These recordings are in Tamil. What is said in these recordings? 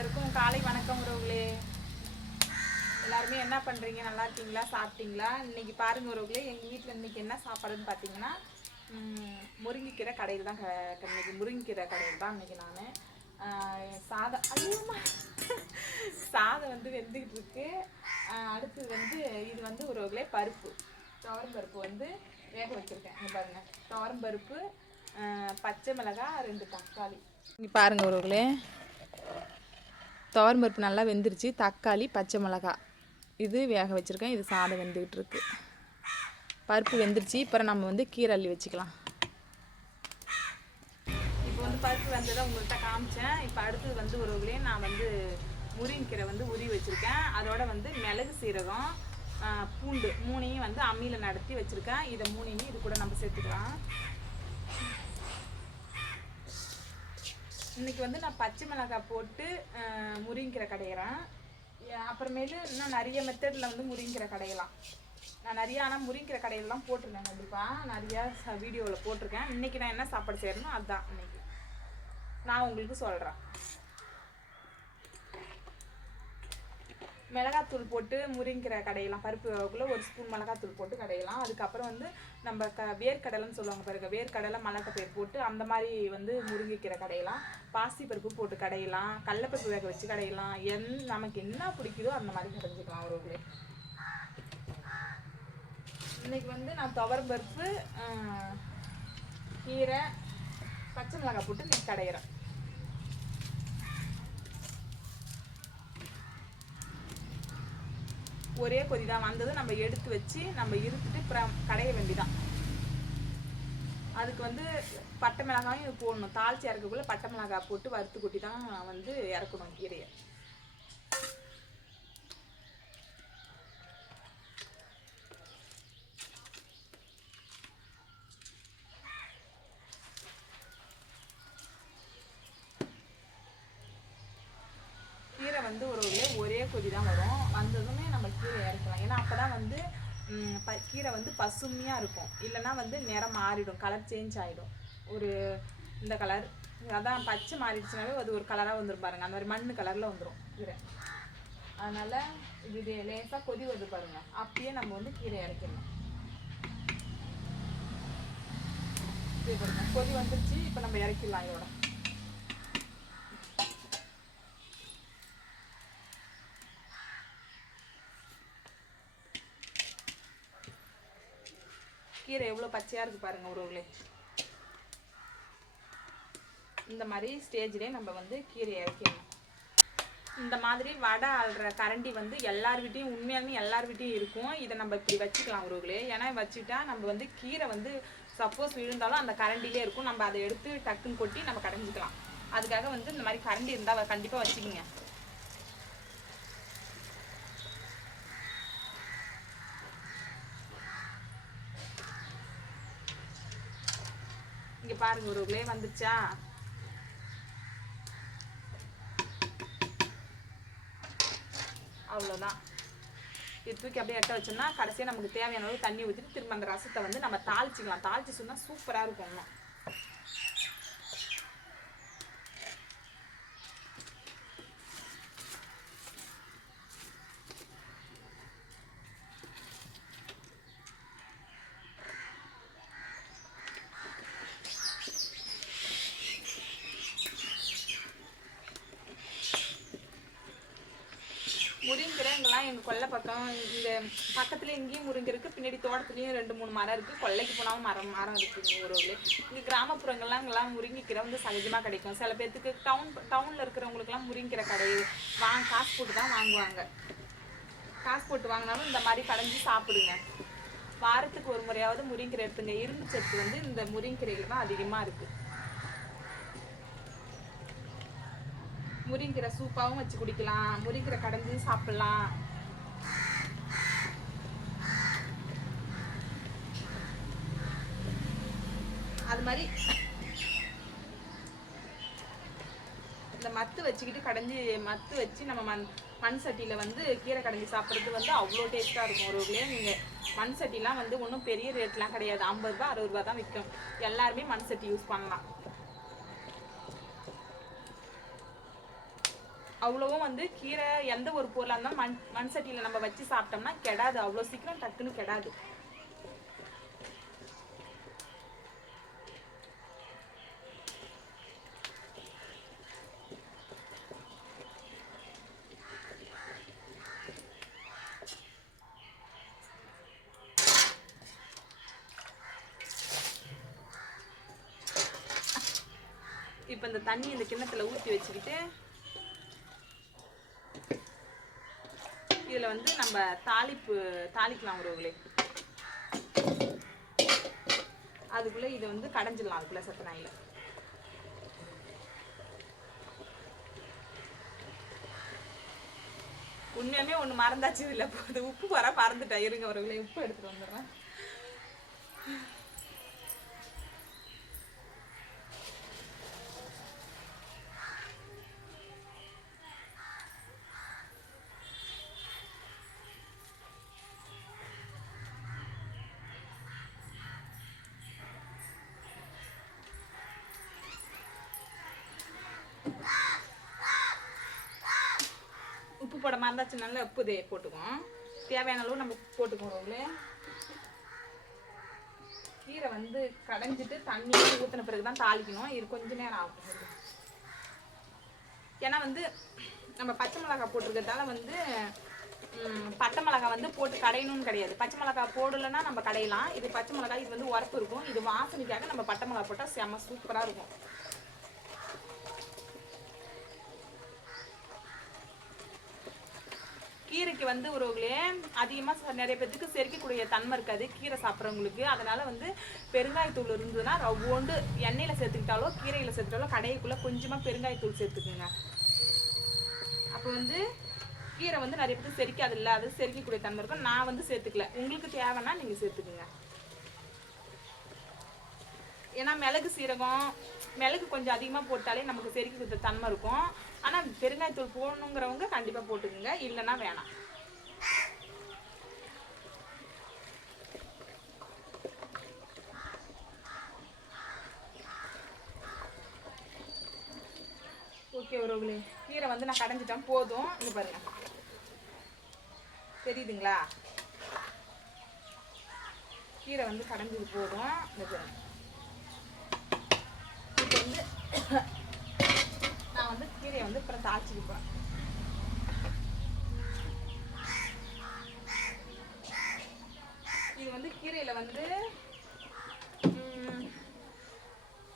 அனைவருக்கும் காலை வணக்கம் உறவுகளே. எல்லாருமே என்ன பண்ணுறீங்க நல்லா இருக்கீங்களா? சாப்பிட்டீங்களா? இன்னைக்கு பாருங்க உறவுகளே எங்கள் வீட்டில் இன்றைக்கி என்ன சாப்பாடுன்னு பார்த்தீங்கன்னா முருங்கைக்கீரை கடையில் தான் க இன்னைக்கு முருங்கைக்கீரை கடையில் தான் இன்னைக்கு நான். சாதம் அதிகமாக சாதம் வந்து வெந்துக்கிட்டு இருக்கு. அடுத்து அடுத்தது வந்து இது வந்து உறவுகளே பருப்பு. துவரம் பருப்பு வந்து வேக வச்சுருக்கேன். இங்கே பாருங்கள் துவரம் பருப்பு பச்சை மிளகாய் ரெண்டு தக்காளி. இங்கே பாருங்கள் உறவுகளே. துவரம் பருப்பு நல்லா வெந்துருச்சு. தக்காளி பச்சை மிளகா. இது வேக வச்சுருக்கேன். இது சாதம் வெந்துக்கிட்டு இருக்கு. பருப்பு வெந்துருச்சு. இப்போ நம்ம வந்து கீரை அள்ளி வச்சுக்கலாம். இப்போ வந்து பருப்பு வெந்ததை உங்கள்கிட்ட காமிச்சேன். இப்போ அடுத்தது வந்து உறவுகளே நான் வந்து முருங்கீரை வந்து உரி வச்சுருக்கேன். அதோட வந்து மிளகு சீரகம் பூண்டு மூணையும் வந்து அம்மியில் நடத்தி வச்சுருக்கேன். இதை மூணையும் இது கூட நம்ம சேர்த்துக்கலாம். இன்னைக்கு வந்து நான் பச்சை மிளகாய் போட்டு அஹ், முருங்கீரை கடையிறேன். அப்புறமேலு இன்னும் நிறைய மெத்தடில் வந்து முருங்கீரை கடையலாம். நான் நிறைய ஆனால் முருங்கீரை கடையிலலாம் போட்டிருக்கேன் கண்டிப்பாக நிறையா வீடியோவில் போட்டிருக்கேன். இன்னைக்கு நான் என்ன சாப்பாடு செய்யறேனோ அதுதான் இன்னைக்கு. நான் உங்களுக்கு சொல்கிறேன் மிளகாத்தூள் போட்டு முறிங்கிற கடையலாம் பருப்பு ஒரு ஸ்பூன் மிளகாத்தூள் போட்டு கடையலாம். அதுக்கப்புறம் வந்து நம்ம க வேர்க்கடலைன்னு சொல்லுவாங்க பாருங்க வேர்க்கடலை மிளகா பேர் போட்டு அந்த மாதிரி வந்து முருங்கைக்கீரை கடையலாம். பாசி பருப்பு போட்டு கடையலாம். கடலப்பருப்பு வேக வச்சு கடையலாம். என் நமக்கு என்ன பிடிக்குதோ அந்த மாதிரி கடைஞ்சிக்கலாம் ஒரு இன்னைக்கு வந்து நான் துவரம் பருப்பு கீரை பச்சை மிளகாய் போட்டு இன்னைக்கு கடையிறேன். ஒரே கொதி தான் வந்தது. நம்ம எடுத்து வச்சு நம்ம இருத்துட்டு அப்புறம் கடைய வேண்டிதான். அதுக்கு வந்து பட்டை மிளகாயும் போடணும். தாளித்து இறக்கக்குள்ள பட்டை மிளகாய் போட்டு வறுத்து கொட்டி தான் வந்து இறக்கணும் கீரையை கீரை வந்து ஒரு ஒரே- ஒரே கொதி தான் வரும் வந்ததுமே நம்ம கீரை இறக்கலாம் ஏன்னா அப்போ தான் வந்து ம், ப கீரை வந்து பசுமையாக இருக்கும். இல்லைன்னா வந்து நிறம் மாறிடும் கலர் சேஞ்ச் ஆகிடும் ஒரு இந்த கலர் அதான் பச்சை மாறிடுச்சுனாவே அது ஒரு கலராக வந்துடும் பாருங்கள் அந்த மாதிரி மண் கலரில் வந்துடும் கீரை. அதனால் இது லேசாக கொதி வருது பாருங்கள் அப்பயே நம்ம வந்து கீரை இறக்கிடணும் இது கொதி வந்துருச்சு இப்போ நம்ம இறக்கிடலாம் இதோட. கீரை எவ்வளோ பச்சையாக இருக்குது பாருங்கள் உறவுகளே இந்த மாதிரி ஸ்டேஜ்லேயே நம்ம வந்து கீரை இறக்கிடணும். இந்த மாதிரி வடை ஆள்ற கரண்டி வந்து எல்லார் வீட்டையும் உண்மையாலுமே எல்லார் வீட்டையும் இருக்கும். இதை நம்ம இப்படி வச்சுக்கலாம் உறவுகளே ஏன்னா வச்சுட்டா நம்ம வந்து கீரை வந்து சப்போஸ் விழுந்தாலும் அந்த கரண்டிலே இருக்கும். நம்ம அதை எடுத்து டக்குன்னு கொட்டி நம்ம கடைஞ்சிக்கலாம். அதுக்காக வந்து இந்த மாதிரி கரண்டி இருந்தால் கண்டிப்பாக வச்சுக்கோங்க. இங்க பாருங்க உறவுகளே வந்துச்சா அவ்வளோதான் இது தூக்கி அப்படியே எட்ட வச்சோம்னா கடைசியாக நமக்கு தேவையான அளவு தண்ணி ஊற்றிட்டு திரும்ப அந்த ரசத்தை வந்து நம்ம தாளிச்சிக்கலாம். தாளிச்சு சொன்னால் சூப்பராக இருக்கும் இன்னும் முருங்கீரை இங்கெல்லாம் எங்கள் கொல்லை பக்கம் இந்த பக்கத்துல எங்கேயும் முருங்கை இருக்குது பின்னாடி தோட்டத்துலேயும் ரெண்டு மூணு மரம் இருக்குது கொல்லைக்கு போனாலும் மரம் மரம் இருக்குங்க ஒரு இங்கே கிராமப்புறங்கள்லாம் இங்கெல்லாம் முருங்கைக்கீரை வந்து சகஜமாக கிடைக்கும். சில பேர்த்துக்கு டவுன் டவுனில் இருக்கிறவங்களுக்குலாம் முருங்கீரை கிடையாது வாங்க காசு போட்டு தான் வாங்குவாங்க. காசு போட்டு வாங்கினாலும் இந்த மாதிரி கடைஞ்சி சாப்பிடுங்க. வாரத்துக்கு ஒரு முறையாவது முருங்கீரை எடுத்துங்க. இரும்பு சத்து வந்து இந்த முருங்கீரையில் தான் அதிகமாக இருக்குது முருங்கீரை சூப்பாகவும் வச்சு குடிக்கலாம். முருங்கீரை கடைஞ்சி சாப்பிடலாம். அது மாதிரி இந்த மத்து வச்சுக்கிட்டு கடைஞ்சி மத்து வச்சு நம்ம மண் மண் சட்டியில் வந்து கீரை கடைஞ்சி சாப்பிட்றது வந்து அவ்வளோ டேஸ்ட்டாக இருக்கும். ஒரு நீங்கள் மண் சட்டிலாம் வந்து ஒன்றும் பெரிய ரேட்லாம் கிடையாது. ஐம்பது ரூபா அறுபது ரூபா தான் விற்கும். எல்லாருமே மண் சட்டி யூஸ் பண்ணலாம். அவ்வளவும் வந்து கீரை எந்த ஒரு பொருளாக இருந்தாலும் மண் மண் சட்டியில் நம்ம வச்சு சாப்பிட்டோம்னா கெடாது. அவ்வளோ சீக்கிரம் டக்குன்னு கெடாது. இப்போ இந்த தண்ணி இந்த கிண்ணத்தில் ஊற்றி வச்சுக்கிட்டு இதில் வந்து நம்ம தாளிப்பு தாளிக்கலாம் உறவுகளே. அதுக்குள்ளே இதை வந்து கடைஞ்சிடலாம் அதுக்குள்ளே சத்தனாயில் உண்மையுமே ஒன்று மறந்தாச்சு இல்லை போகுது உப்பு வர மறந்துட்டேன். இருங்க உறவுகளே உப்பு எடுத்துகிட்டு வந்துடுறேன். உப்பு போட மறந்தாச்சு நல்லா உப்பு தே போட்டுக்குவோம். தேவையான அளவு நம்ம போட்டுக்குவோம் கீரை வந்து கடைஞ்சிட்டு தண்ணி ஊற்றின பிறகு தான் தாளிக்கணும். இது கொஞ்ச நேரம் ஆகும். ஏன்னா வந்து நம்ம பச்சை மிளகாய் போட்டிருக்கிறதால வந்து பட்டை மிளகாய் வந்து போட்டு கடையணும்னு கிடையாது. பச்சை மிளகாய் போடலைன்னா நம்ம கடையலாம். இது பச்சை மிளகாய் இது வந்து உரப்பு இருக்கும். இது வாசனைக்காக நம்ம பட்டை மிளகாய் போட்டால் செம்ம சூப்பராக இருக்கும். கீரைக்கு வந்து உறவுகளே அதிகமாக நிறைய பேத்துக்கு செரிக்கக்கூடிய தன்மை இருக்காது. கீரை சாப்பிட்றவங்களுக்கு. அதனால் வந்து பெருங்காயத்தூள் இருந்ததுன்னா ரவ்வோண்டு எண்ணெயில் சேர்த்துக்கிட்டாலோ கீரையில் சேர்த்துட்டாலோ கடைக்குள்ளே கொஞ்சமாக பெருங்காயத்தூள் சேர்த்துக்குங்க. அப்போ வந்து கீரை வந்து நிறைய பேருக்கு செரிக்காது இல்லை. அது செரிக்கக்கூடிய தன்மை இருக்கும். நான் வந்து சேர்த்துக்கல. உங்களுக்கு தேவைன்னா நீங்கள் சேர்த்துக்குங்க. ஏன்னா மிளகு சீரகம் மிளகு கொஞ்சம் அதிகமாக போட்டாலே நமக்கு செரிக்க கொடுத்த தன்மை இருக்கும். ஆனால் பெருங்காயத்தூள் போடணுங்கிறவங்க கண்டிப்பாக போட்டுக்குங்க. இல்லைன்னா வேணாம். ஓகே உறவுகளே. கீரை வந்து நான் கடைஞ்சிட்டேன். போதும். இங்கே பாருங்கள் தெரியுதுங்களா? கீரை வந்து கடைஞ்சது போதும். இந்த வந்து நான் வந்து கீரையை வந்து அப்புறம் தாளிச்சுக்க போகிறேன் இது வந்து கீரையில் வந்து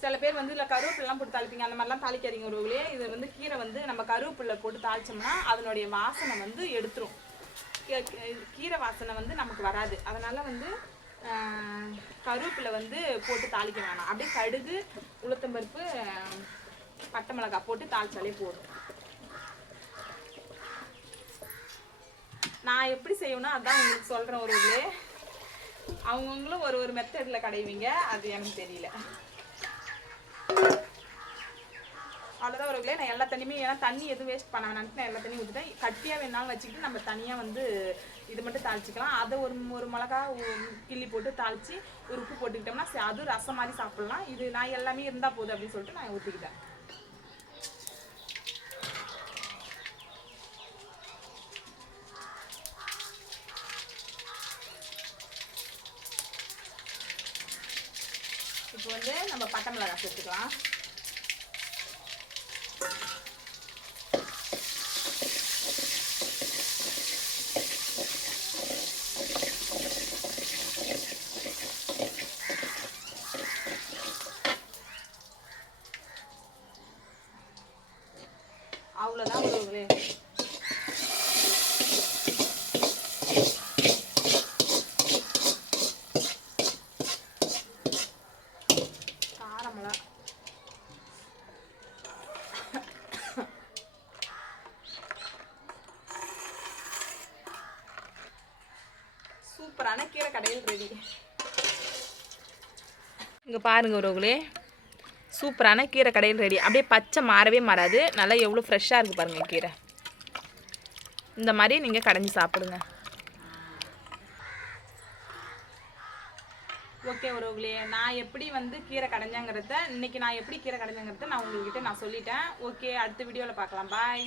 சில பேர் வந்து இதில் கருவேப்பிலாம் போட்டு தாளிப்பீங்க. அந்த மாதிரிலாம் தாளிக்காதீங்க உறவுகளே. இது வந்து கீரை வந்து நம்ம கருவேப்பிலை போட்டு தாளிச்சோம்னா அதனுடைய வாசனை வந்து எடுத்துரும். கீரை வாசனை வந்து நமக்கு வராது. அதனால் வந்து கருவேப்பிலை வந்து போட்டு தாளிக்க வேணாம். அப்படியே கடுகு உளுத்தம்பருப்பு பட்டை மிளகாய் போட்டு தாளிச்சாலே போதும். நான் எப்படி செய்யணும்னா அதான் உங்களுக்கு சொல்கிறேன் ஒரு இது அவங்கவுங்களும் ஒரு ஒரு மெத்தடில் கடைவீங்க. அது எனக்கு தெரியல. அவ்வளோதான் நான் எல்லா தண்ணியுமே ஏன்னா தண்ணி எதுவும் வேஸ்ட் பண்ண வேணான்ட்டு நான் எல்லா தண்ணியும் ஊற்றிட்டேன் கட்டியாக வேணாலும் வச்சுக்கிட்டு நம்ம தனியாக வந்து இது மட்டும் தாளிச்சிக்கலாம். அதை ஒரு ஒரு மிளகா உ- கிள்ளி போட்டு தாளித்து ஒரு உப்பு போட்டுக்கிட்டோம்னா அது ரசம் மாதிரி சாப்பிட்லாம். இது நான் எல்லாமே இருந்தால் போதும் அப்படின்னு சொல்லிட்டு நான் ஊற்றிக்கிட்டேன் இப்போ வந்து நம்ம பட்டை மிளகாய் சேர்த்துக்கலாம் அவ்வளோதான் உறவுகளே காரமெல்லாம் சூப்பரான கீரை கடையில் ரெடி இங்கே பாருங்க உறவுகளே. சூப்பரான கீரை கடையில் ரெடி அப்படியே பச்சை மாறவே மாறாது. நல்லா எவ்வளோ ஃப்ரெஷ்ஷாக இருக்குது பாருங்கள் கீரை. இந்த மாதிரி நீங்கள் கடைஞ்சி சாப்பிடுங்க. ஓகே உறவுகளே நான் எப்படி வந்து கீரை கடைஞ்சாங்கிறத இன்னைக்கு நான் எப்படி கீரை கடைஞ்சாங்கிறத நான் உங்கள்கிட்ட நான் சொல்லிட்டேன். ஓகே அடுத்த வீடியோவில் பார்க்கலாம். பாய்